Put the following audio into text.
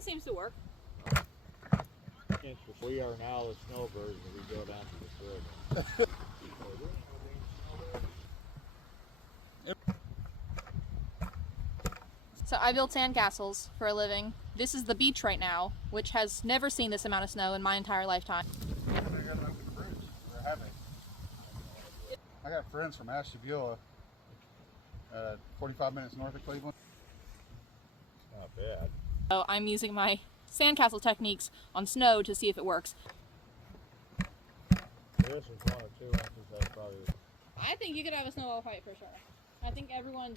one seems to work. We are now the snowbirds and we go down to the river. So I build sandcastles for a living. This is the beach right now, which has never seen this amount of snow in my entire lifetime. I got friends from Ashtabula, 45 minutes north of Cleveland. Not bad. So I'm using my sandcastle techniques on snow to see if it works. This is 1 or 2 inches, that's probably. I think you could have a snowball fight for sure. I think everyone